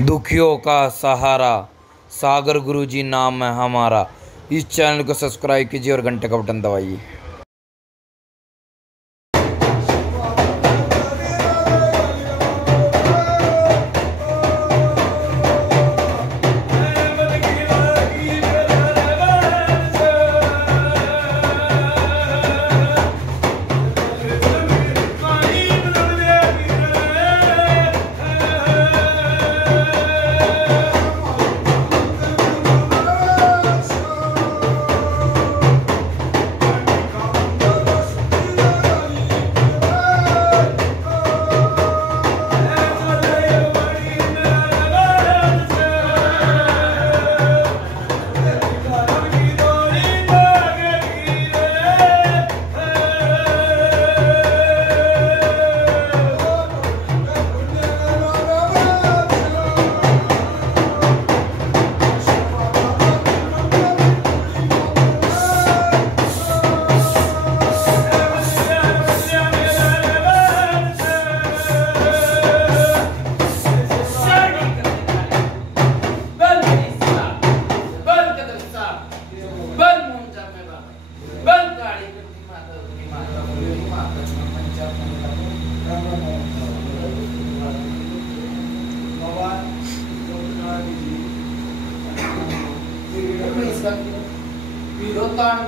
दुखियों का सहारा सागर गुरुजी नाम है हमारा। इस चैनल को सब्सक्राइब कीजिए और घंटे का बटन दबाइए।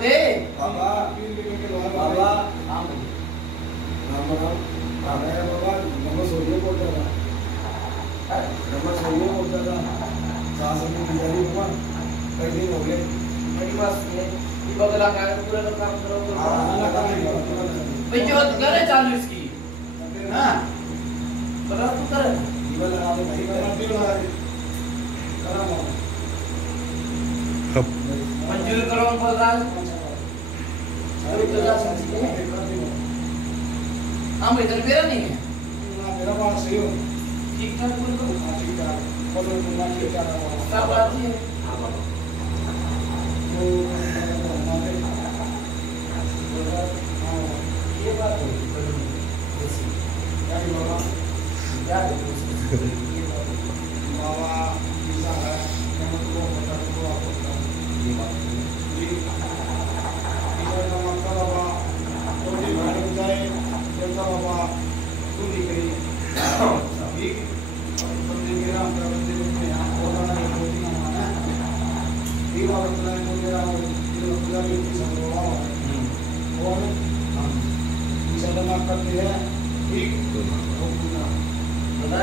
दे बाबा बाबा राम राम राम बाबा नमस्ते बोलता था सासन की तैयारी हुआ कई दिन हो गए मेरी बात सुनिए ये बदला का पूरा काम करो भाई जो करे चालू इसकी हां बड़ा तू कर ये लगा दो नहीं करा मंजूर करो बलराज अरे तो जा सकती है हम इधर मेरा नहीं है ना मेरा बात सही हो ठीक ठाक बोल दो ठीक ठाक बोलो तुम ना ठीक ठाक सब बात है हां बाबा तो ये बात है क्या बाबा क्या बाबा ऐसा है मैं तुमको बता दूं आपको ये बात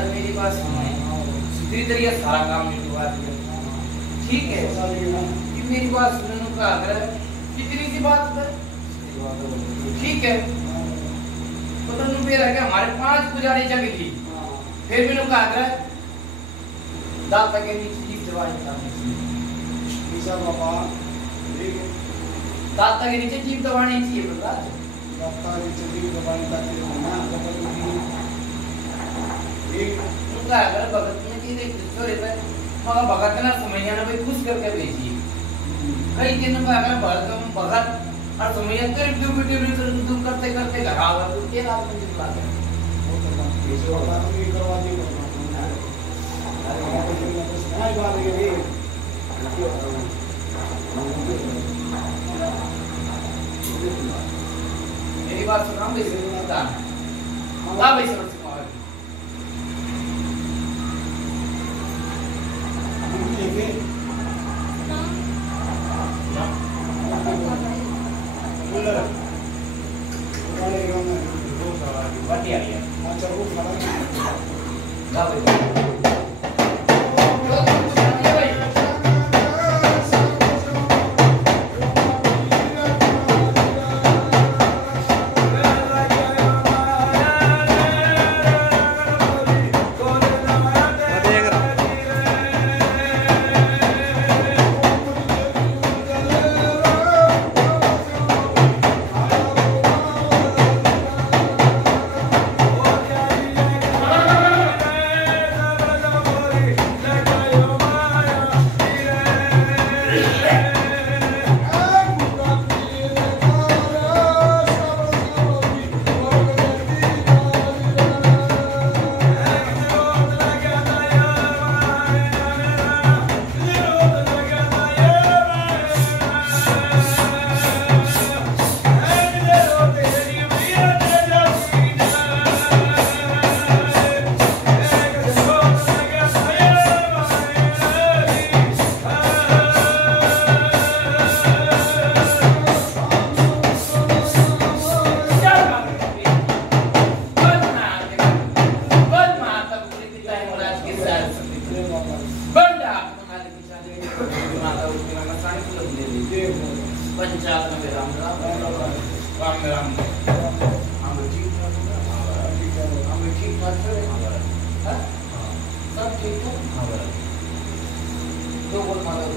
मेरी बात सीधी तरीके सारा काम ठीक है कि मेरी बात सुनने का आग्रह कितनी सी बात है ठीक है तो तुम मेरा क्या हमारे 5 पुजारी जग थी फिर भी उनका आग्रह दाता के नीचे की दवाई चाहिए बाबा दाता के नीचे जीव दबानी चाहिए बता दाता के नीचे जीव दबानी चाहिए ना एक उनका अगर भगत ने की देख छोरे पे मगर भगत ना समैया ने भाई खुश करके भेजी कई दिन में अगर भगत और समैया कर ड्यूटी तुम करते करते घर आ गए तो क्या रात में जितला गया वो तो कैसे होता है ये करवा दी अरे बात है ये मेरी बात सुना भाई से बता हां भाई समझ किस साल से बंदा मंगा ले पीछा दे माता उसके नाम सानी फूल दे दे पंचायत में राम राम हम ठीक ठाक से हां सब ठीक है हां तो बोल माता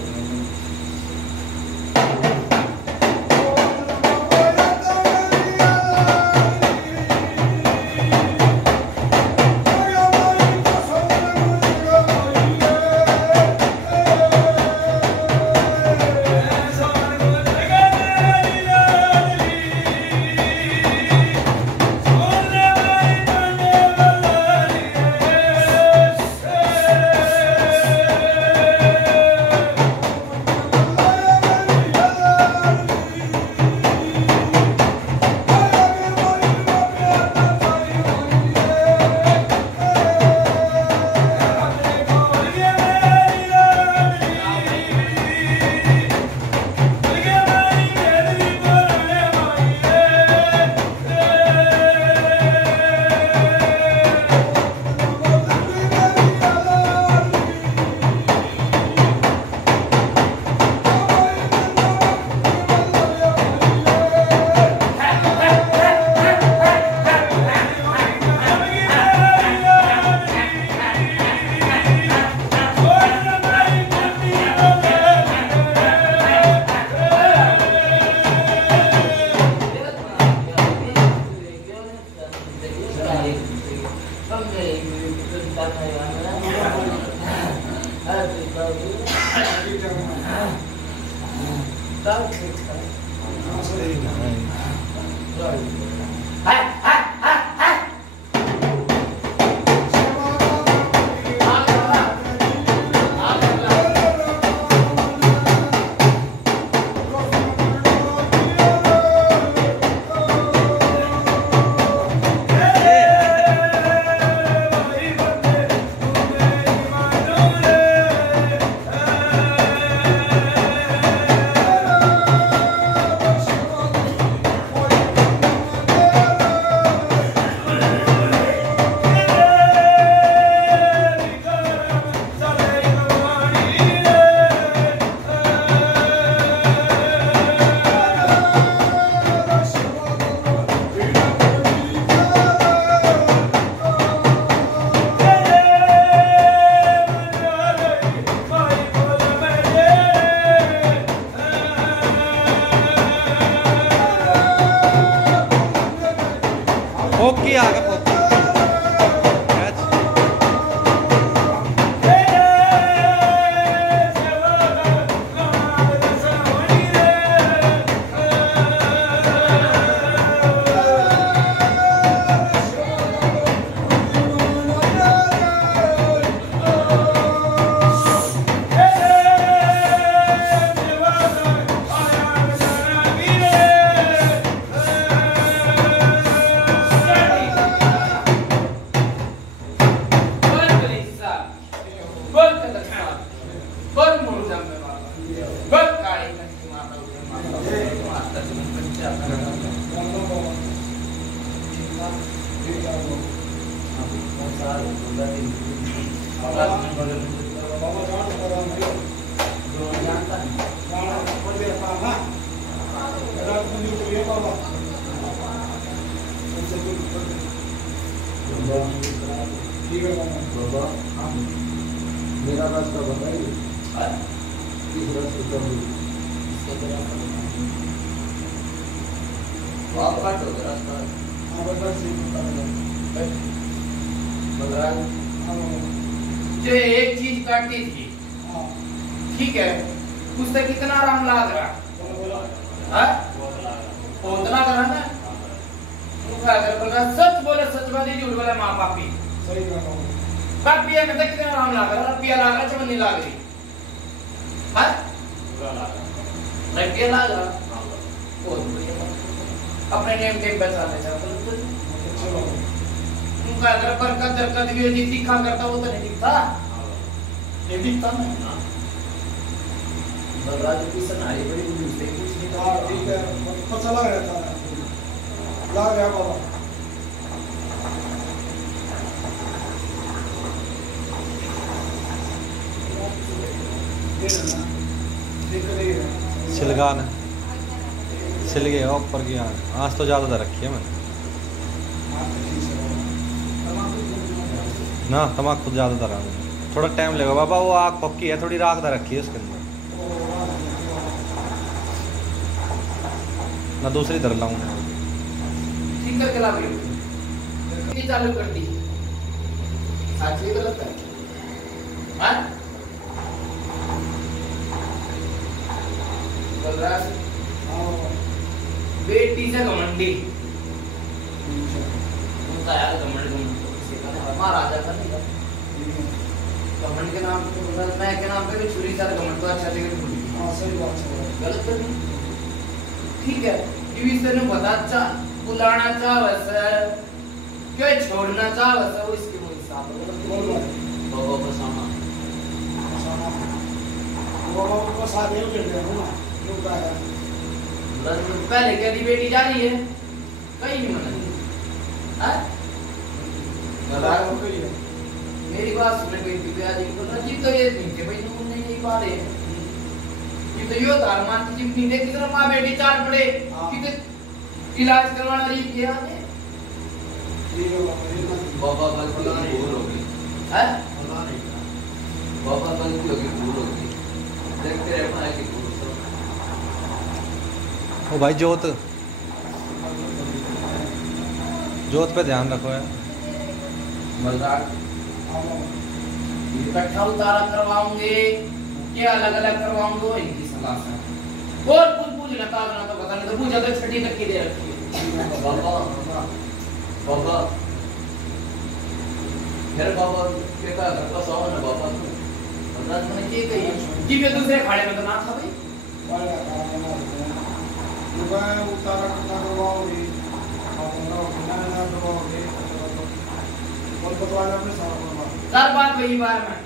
पोकी आगे पोकी मेरा रास्ता बताइए किस रास्ते चलूं आप काटो रास्ता जो एक चीज काटती थी ठीक है उससे कितना आराम लग रहा उतना करा ना सच बोले सच बात झूठ बोले माँ पापी सही कहा पापी है कहते कितना आराम लग रहा पिया लग रहा चमन नहीं लग रही हाँ पिया लग रहा अपने नेम टेम पहचान चलो उनका अगर बरकत दरकत भी होती तीखा करता वो तो नहीं दिखता ये दिखता ना बलराज की सनाई बड़ी बुरी से कुछ नहीं हाँ ठीक है पता लग रहा था लग गया बाबा छिलगा ने छिल गया ऊपर की आँच तो ज़्यादा रखी है मैंने ना तमाकू ज़्यादा दरा थोड़ा टाइम लगेगा बाबा वो आग पक्की है थोड़ी राख दर रखी है उसके अंदर ना दूसरी तरह लाऊंगा ठीक करके ला भाई ये चालू कर दी साची गलत है हां बलराज बेटी से घमंडी उनका यार घमंड से कहना महाराजा का नहीं घमंड के नाम पे तो मैं के नाम पे भी छुरी सारा घमंड तो अच्छा से हां सही बात है गलत तो नहीं ठीक है टीवी से ने बता अच्छा बुलाना चाहवस क्यों छोड़ना चाहवस वो इसके वो हिसाब बोल बाबा को सामा वो को साथ ही उठ गया ना लोग आया पहले क्या दी बेटी जा रही है कहीं नहीं मना हां गला को कही है मेरी बात सुनने गई थी आज को ना जी तो ये नहीं के भाई तुम नहीं पा रहे ये तो यो धार मानती जी नहीं देखी तरह मां बेटी चार पड़े कि इलाज करवाना रही किया ने बाबा गलती भूल हो गई है पता नहीं बाबा गलती हो गई भूल हो गई देखते रहे पाए कि भूल ओ भाई जोत पे ध्यान रखो यार बलराज इकट्ठा उतारा करवाऊंगे क्या अलग अलग करवाऊंगे इनकी सलाह से और कुछ लता ना तो पता नहीं तो पूछा तो छठी तक की दे रखी है बाबा बाबा फिर बाबा के का घर पास आओ ना बाबा बलराज मैंने क्या कही जी पे दूसरे खाड़े में तो ना था भाई उतारा करवाओगे हर बात वही बार में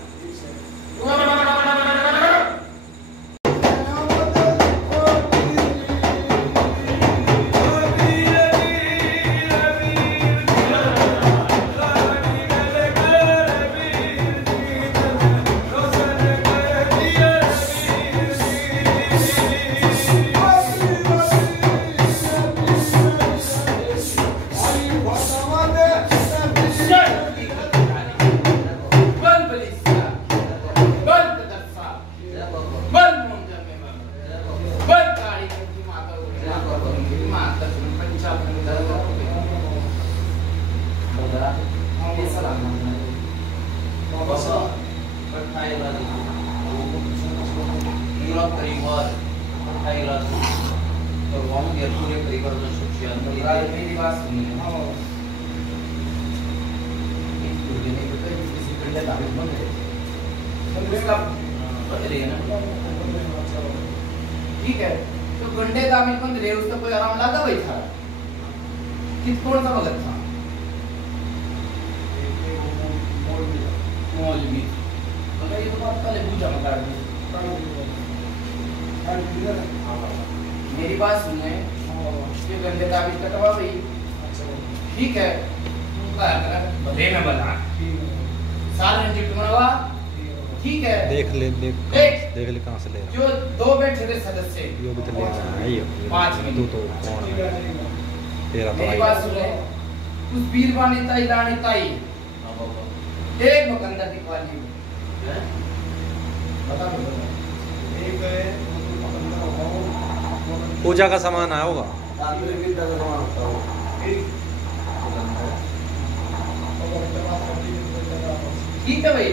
ठीक है तो गंडे दामिल बंद रहे उसका कोई आराम लगा भाई था किस कौन सा भगत था मौलवी मगर ये तो बात पहले पूछा मत मेरी बात सुनने ये गंडे दामिल कटवा भाई ठीक है भले में बता साल रंजित मनवा ठीक है देख ले कहां से ले रहा जो दो बैठे थे सदस्य यो भी तो ले रहा है ये 5 मिनट तू तो कौन है तेरा तो मेरी बात सुने उस बीरवानी ताई लानी ताई एक मकंदर दिखवाली है बता दो एक है पूजा का सामान आया होगा ठीक है भाई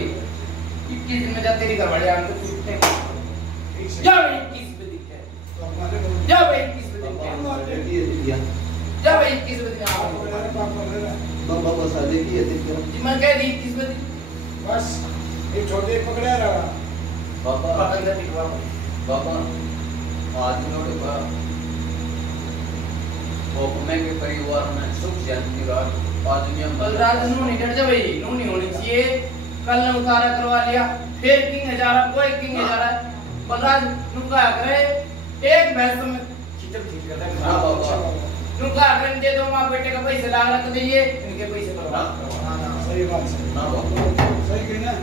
21 दिन में जा तेरी घरवाले आने को पूछते जा भाई 21 पे दिखते जा भाई 21 पे दिखते जा भाई 21 पे दिखते बाबा शादी की है जी मैं कह दी 21 पे बस एक छोटे पकड़े रहा बाबा पकड़ दिखवा बाबा आज नोट का वो मैं के परिवार में सुख शांति रात आदमी बलराज नो नहीं डर जा भाई नो नहीं होनी चाहिए कल ने उतारा करवा लिया फिर किंग हजारा कोई किंग हजारा बलराज नुका करे एक भैंस में खिचड़ खींच करता है हां बाबा नुका करे दे दो मां बेटे का पैसे लाग रख दीजिए इनके पैसे करवा हां सही बात है हां बाबा सही कही ना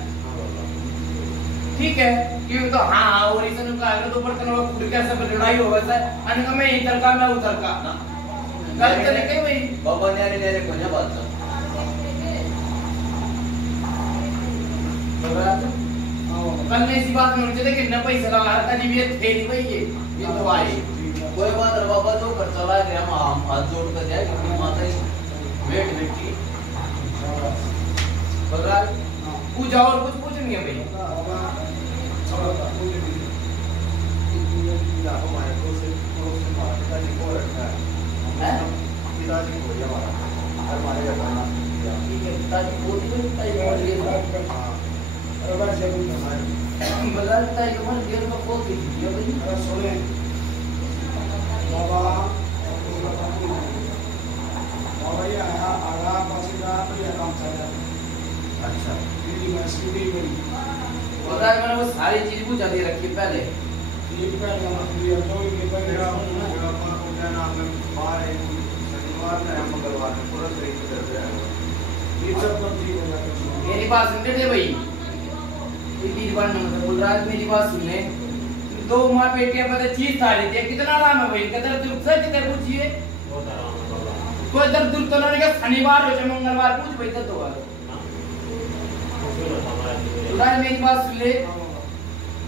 ठीक है कि तो हाँ और इसे का अगर तो बर्तन वो फूट के सब लड़ाई हो वैसा अन का मैं इधर का मैं उधर का कल चले के भाई बाबा ने को ना बात कल ने इसी बात में मुझे देखे कितना पैसा लगा रहा था जी ये थे नहीं भाई ये तो आई कोई बात रे बाबा जो कर चला गया हम हाथ जोड़ कर जाए क्योंकि माता ही वेट बेटी बता पूजा और कुछ पूछ नहीं है भाई अच्छा मैंने वो सारी चीज पूछा दे रखी पहले मेरी बात सुनते थे भाई बोल रहा है मेरी बात सुन ले दो माँ बेटियां पता चीज था रही थी कितना आराम है भाई कितना दुख से किधर पूछिए कोई दर्द दूर तो नहीं का शनिवार हो चाहे मंगलवार पूछ भाई तो मेरी बात सुन ले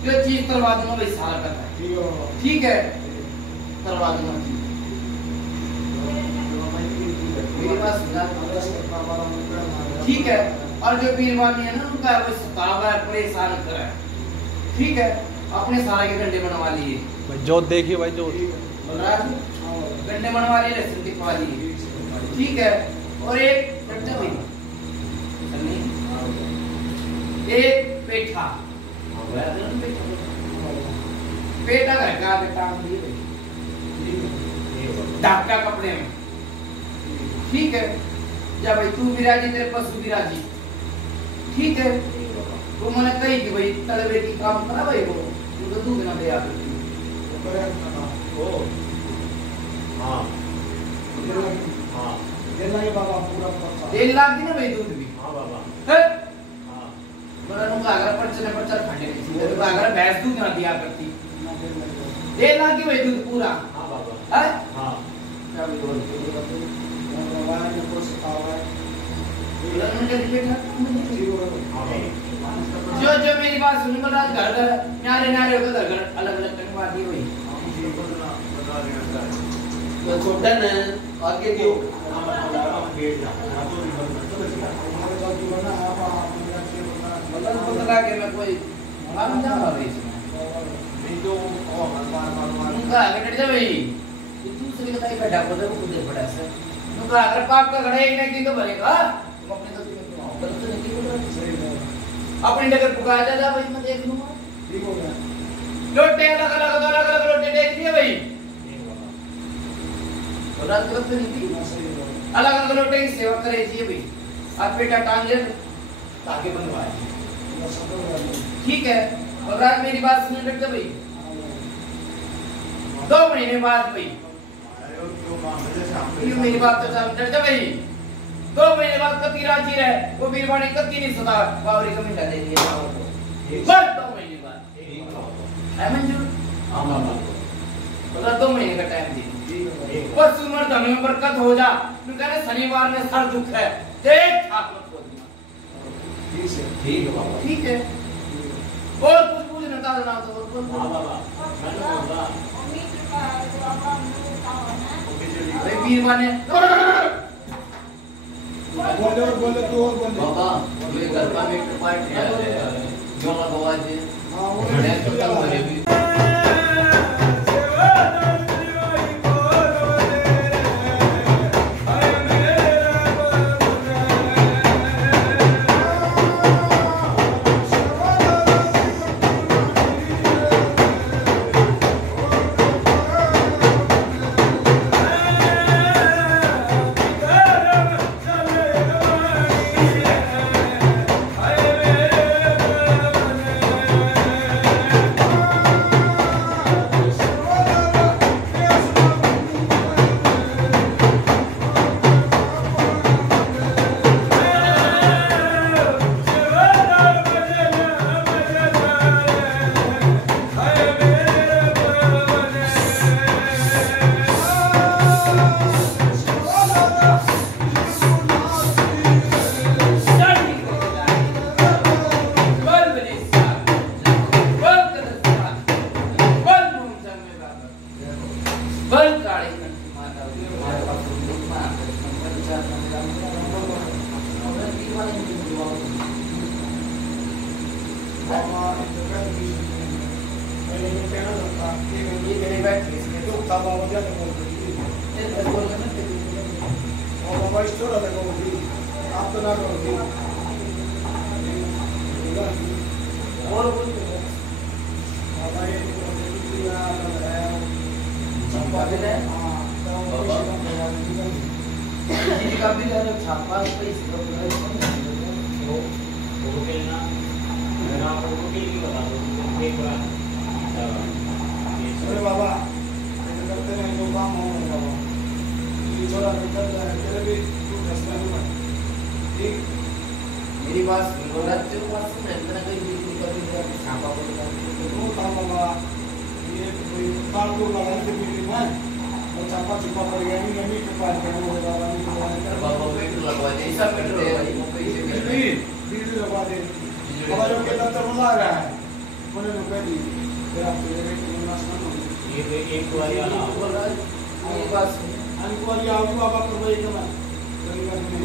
जो चीज करवा दूंगा भाई सारा करना ठीक है करवा दूंगा मेरी बात सुनना ठीक है और जो बीरवानी है ना उनका वो सतावा है परेशान कर रहा है ठीक है अपने सारा के गंडे बनवा लिए जो देखिए भाई जो गंडे बनवा लिए लहसुन दिखवा लिए ठीक है और एक कट्टा भाई एक पेठा पेटा घर का बेटा ढाका कपड़े में ठीक है जब भाई तू विराजी तेरे पशु विराजी ठीक है तो मैंने कही कि भाई तलबे की काम करा भाई वो तो तू बिना दे आप ओ हां हां बाबा पूरा 1 लाख की ना भाई दूध भी हां बाबा है बड़ा नुका अगर पर्चा खाने की तो अगर भैंस दूध ना दिया करती 1 लाख की भाई दूध पूरा हां बाबा है हां क्या भाई बोल बाबा ने को सिखावा उन्होंने के बेटा जो मेरी बात सुन बड़ा घर न्यारे होकर घर अलग अलग करने वाली हुई तो छोटा न आगे क्यों मतलब बता के मैं कोई मालूम ना हो रही इसमें उनका आगे डट जा भाई दूसरे का ही बैठा को देखो खुद बड़ा से उनका अगर पाप का घड़ा ही नहीं की तो भरेगा तुम अपने तो गलत नहीं की अपनी डगर पुकार जा भाई मैं देख लूंगा ठीक हो गया लोटे अलग अलग लोटे देख लिए भाई बता गलत नहीं की अलग अलग लोटे की सेवा करे चाहिए भाई आप बेटा टांग ले ताकि बनवाए ठीक है और रात मेरी बात सुन बेटा भाई 2 महीने बाद भाई ये मेरी बात तो समझ जा भाई 2 महीने बाद कति राजी रहे वो बीरवानी कति नहीं सदा बावरी का मिटा दे दिया बस 2 महीने बाद है मंजूर हां बाबा मतलब 2 महीने का टाइम दे बस उम्र धन में बरकत हो जा तू कह रहे शनिवार में सर दुख है देख ठाकुर को ठीक है बाबा ठीक है और कुछ पूछना था ना तो और कुछ हां बाबा मैंने बोला अरे बीरवानी बोले तू और बोले बाबा ये घर का में पार्ट है जो ना बाबा जी हां वो मैं तो कल भी Hey बाबा इतना बीच मैंने कहना था कि ये मेरे बैठ इसमें तो था बाबा क्या तो बोल रही है ये बोल रहे हैं और बाबा इस तरह से बोल रही आप तो ना करो और बोल बाबा ये छापा दे रहे हां बाबा जी का भी जरा छापा पैसे वो कहना मेरा वो के लिए बता दो एक बार अरे बाबा ऐसे करते नहीं तो काम हो बाबा ये छोड़ा निकल जाए तेरे भी तू फैसला हुआ ठीक मेरी बात बोला तेरे पास में इतना कोई भी कर दिया छापा बोल तो काम बाबा ये कोई काल को लगा के भी मैं और छापा छुपा पड़ गया नहीं के पास में वो बाबा नहीं बाबा पेट लगवा दे सब पेट पैसे बिजली लगवा दे बाबा जो के तंत्र बुला रहा है मैंने रुपए दी फिर आप तेरे में ये एक बार आना बोल रहा है ये बात एक बार आओ बाबा को वही कमा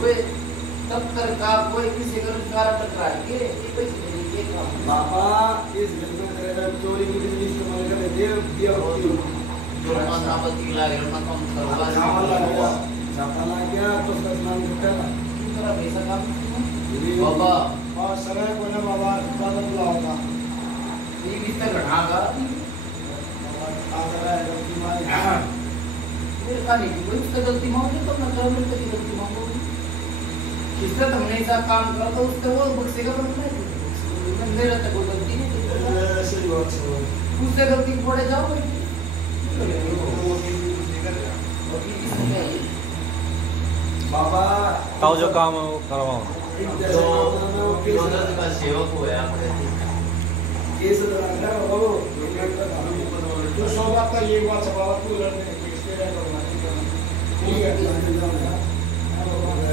वे तब तक का कोई किसी का रोजगार टकरा के ये पैसे देंगे काम बाबा इस घर में तेरा चोरी की बिजनेस इस्तेमाल कर दे दिया होती जो मातापति लागे ना कम करवा छापा क्या तो स्नान करना तेरा पैसा काम बाबा और समय को ना बाबा ज्यादा बुलाओगा ये कितना घटागा आगरा है गलती मारी मेरे का नहीं कोई उसका गलती मांगे तो ना कर मेरे की गलती मांगोगी किसका तुमने ऐसा काम करा तो उसका वो बक्सेगा पर नहीं मेरा तो कोई गलती नहीं ऐसे ही बात है उससे गलती पड़े जाओ बाबा ताऊ जो काम है वो करवाओ जो का सेवक हुआ आपने ये सब रखना बाबू तो सौ बात का ये बात बाबा तू लड़ने के इसके लिए करना ठीक है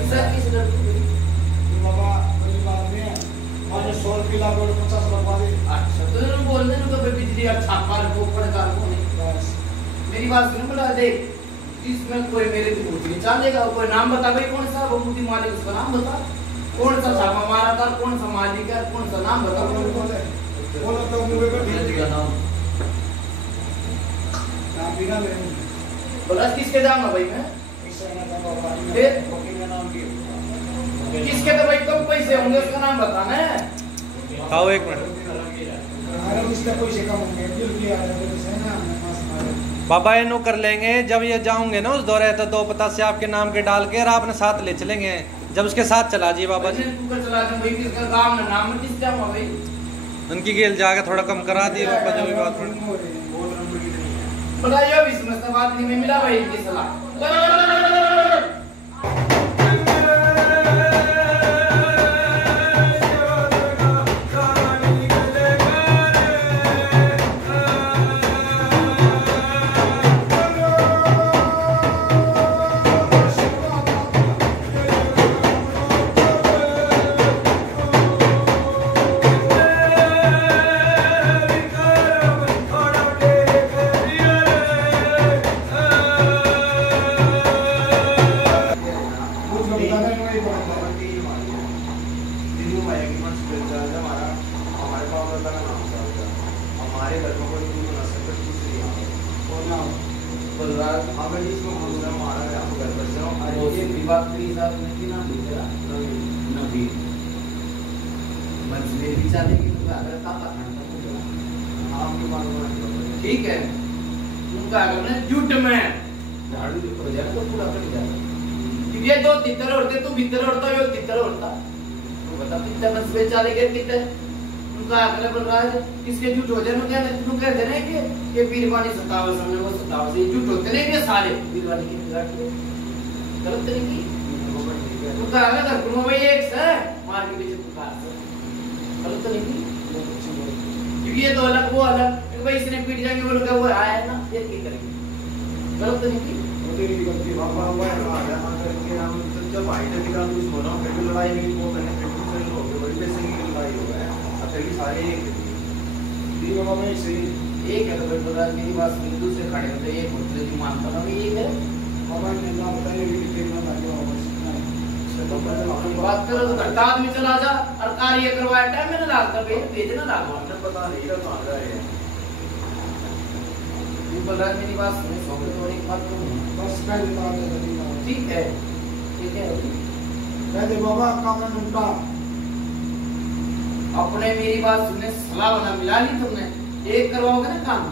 सर किस लड़के बाबा कोई बात नहीं है और 100 रुपये ला बोल 50 लगवा दे अच्छा तो तुम बोल दे ना कभी बिजली का छापा को पड़कार को नहीं बस मेरी बात सुन बोला देख इसमें कोई मेरे को नहीं चलेगा कोई नाम बता भाई कौन सा बबूती मालिक उसका नाम बता कौन सा छापा मारा था कौन सा मालिक है कौन सा नाम बता बोलो तो मुझे को दे दिया नाम बिना ले बोला किसके जाऊंगा भाई मैं फिर किसके तो भाई कब पैसे होंगे उसका नाम बताना है ताऊ एक मिनट अरे उसका पैसे कम होंगे बिल भी आ रहा है ना बाबा ये नो कर लेंगे जब ये जाओगे ना उस दौरे तो 250 से आपके नाम के डाल के और आपने साथ ले चलेंगे जब उसके साथ चला जी बाबा जी तू चला दे भाई किसका काम ना नाम में किस जाऊंगा भाई उनकी गेल जाके थोड़ा कम करा दिए बाबा जो भी बात बताइए अब इसमें से बात नहीं मिला भाई इनकी सलाह हमारे घर में कोई दूध ना सकता दूसरी ना बोल रहा हमें इसको दूसरा मारा है आपको घर पर जाओ अरे ये विवाद के हिसाब में कि नाम तेरा नबी मंच में भी चले कि तुम अगर का करना तो आपके मालूम ठीक है उनका अगर ना झूठ में झाड़ू हो जाए तो पूरा कट जाएगा ये दो तितर उड़ते तू भीतर उड़ता यो तितर उड़ता तो बता कितना मंच में चले गए कितने उनका अगला बोल रहा है किसके झूठ हो जाए क्या तुम कहते नहीं कि ये पीरवानी सतावल सामने वो सतावल से झूठ होते नहीं कि सारे पीरवानी की बिगाड़ के गलत नहीं की उनका अगला घर कुछ भाई एक से मार के पीछे पुकार से गलत नहीं की क्योंकि ये दो अलग वो अलग भाई इसने पीट जाएंगे बोल के वो आया है ना ये क्या करेंगे गलत नहीं की तेरी गलती बाबा हुआ है आ गया करके हम जब भाई ने दिखा तो सुनो फिर लड़ाई नहीं वो मैंने फिर से हो गई बड़ी पैसे की लड़ाई हो गया फिर सारे एक दी बाबा में सही एक है तो फिर बोला मेरी बात सुन दूसरे खड़े होते एक होते जो मानता ना ये है बाबा ने ना बताया कि कितना लगा होगा बात करो तो घंटा आदमी चला जा और कार्य करवाया टाइम में ना लागता भेजना लागवा पता नहीं क्या मांग रहा है बलराज मेरी बात सुने सौंपे तो एक बात तो बस मैं बता दे ठीक है कहते बाबा काम उनका अपने मेरी बात सुनने सलाह बना मिला ली तुमने एक करवाओगे ना काम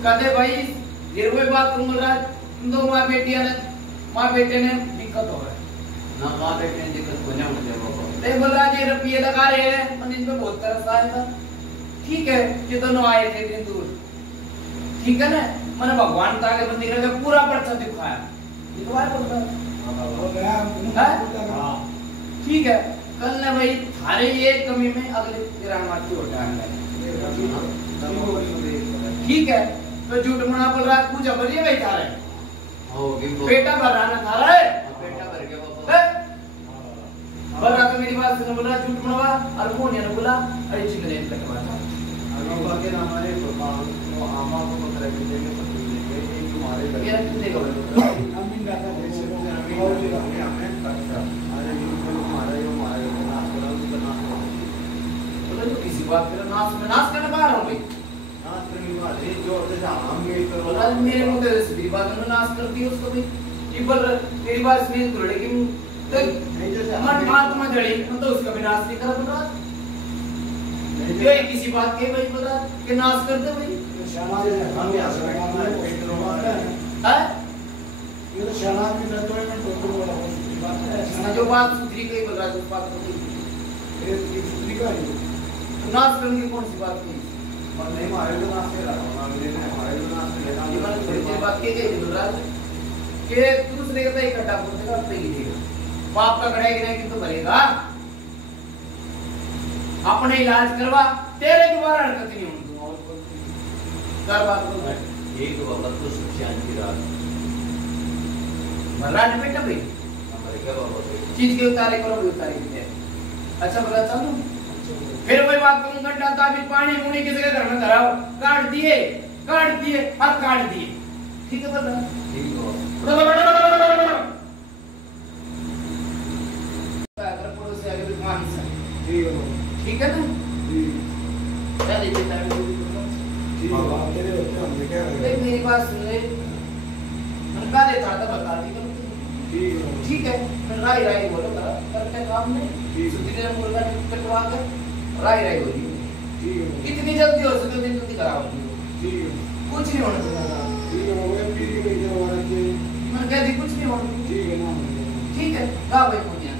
कहते भाई गिरवे बात तुम बलराज तुम दो माँ बेटियां ने माँ बेटे ने दिक्कत हो रहा है ना मां बेटे ने दिक्कत कोने मुझे बाबा देख बलराज ये रुपये लगा रहे हैं मन इन पे बहुत तरस आएगा ठीक है ये दोनों आए थे दिन दूर ठीक है ना मैंने भगवान का आगे मंदिर का पूरा पर्चा दिखाया दिखवाया बोलता हाँ ठीक है कल ने भाई थारे ये कमी में अगले किराना माटी उठाने लगे ठीक है तो झूठ मना बोल रहा है पूजा भरिए भाई थारे होगी पेटा भर रहा ना थारा है बेटा भर गया बाबा बोल रहा तो मेरी बात सुनो बोल रहा झूठ मनवा और कौन है ना बोला अरे चिकन एक लगवा था बाबा के हमारे आमा को पकड़ के देंगे सब कुछ देंगे एक तुम्हारे ये कितने का बोल हम इन दादा जैसे हमें खर्चा अरे ये तुम्हारा ये हमारा ये नाश करा उसका नाश करो बोले तो किसी बात पे नाश में नाश करने बाहर हो गई नाश करने के बाद ये जो जैसे हम ये करो बोला मेरे मुंह से मेरी बात में नाश करती है उसको भी ये बोल रहा तेरी बात सुनी तो लेकिन नहीं जैसे मन आत्मा जड़ी तो उसका भी नाश नहीं करा बोल रहा ये किसी बात के भाई बोल रहा कि नाश कर दे भाई शाना ये हम यहाँ से पेट रोवा है ये तो शाना भी रहते हैं मैं टोटल वाला हूँ बात है ना जो बात सुधरी गई बोल रहा उस बात को ये सुधरी का ही नाश करने की कौन सी बात की और नहीं हमारे को नाश कर रहा हूँ हमारे को नाश कर लेना ये मैंने थोड़ी देर बात की गई बोल रहा कि दूसरे का इकट्ठा कर देगा अपने ही देगा पाप का कड़ाई गिरा कि तो भरेगा अपने इलाज करवा तेरे दोबारा हरकत नहीं होगी कर बात को एक बाबा तो सुखियान की रात भरा ने बेटा भाई हमारे क्या बाबा चीज के उतारे करो भी उतारे भी अच्छा बोला चलो फिर वही बात तुम घंटा था भी पानी मुनी किसी के घर में धराओ काट दिए और काट दिए ठीक है बोल ठीक है अगर पड़ोस से आगे भी मान सकते ठीक है ठीक है ना क्या देखिए तारे ठीक है बात तेरे होते हम क्या देख मेरी बात सुन ले मन का देता था बता दी करो ठीक है मैं राय राय बोलो करा करते काम में सुधीर ने बोला कटवा कर राय राय बोली कितनी जल्दी हो सके उतनी जल्दी कराओ कुछ नहीं होना चाहिए मैं कह दी कुछ नहीं होना ठीक है गा भाई पुनिया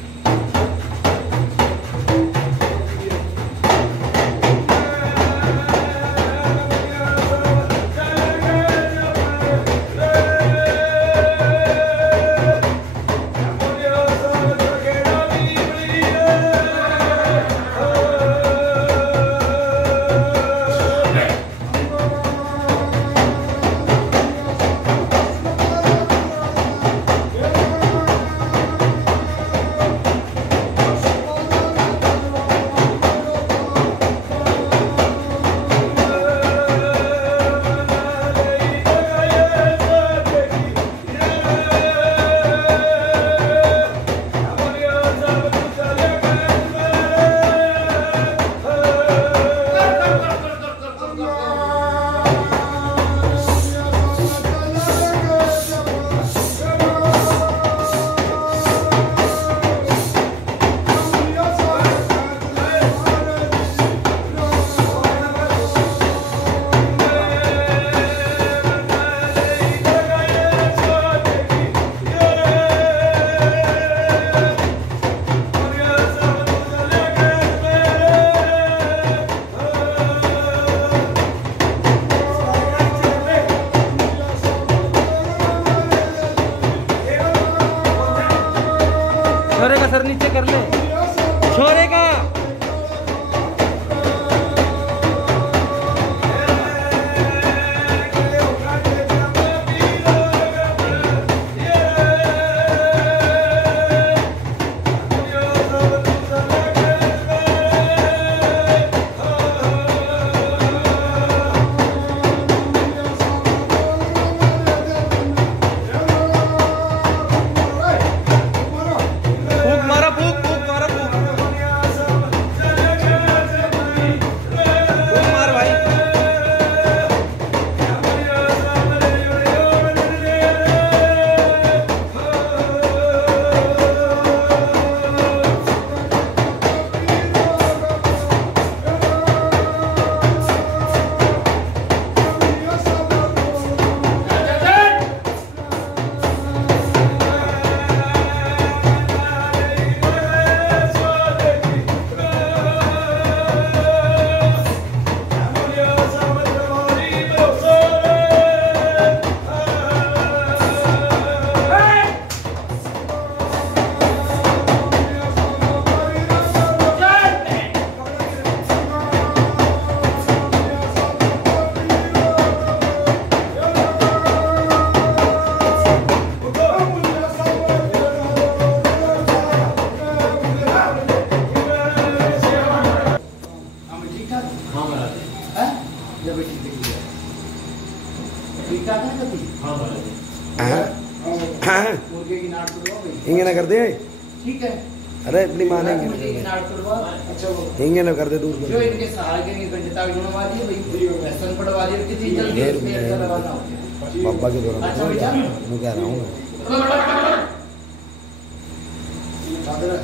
जब ठीक है ठीक ठाक है कभी हाँ महाराज जी। मुर्गे की नाड़ तुड़वा भाई इंगे ना कर दे ठीक है अरे अपनी माने मुर्गे की नाड़ तुड़वा अच्छा वो इंगे ना कर दे दूर जो इनके सहारे के लिए घंटे तक गुणवा दिए भाई लहसुन पड़वा दिए कितनी जल्दी इसमें ऐसा लगाना हो गया बाबा के द्वारा अच्छा भैया मैं कह रहा हूँ बड़ा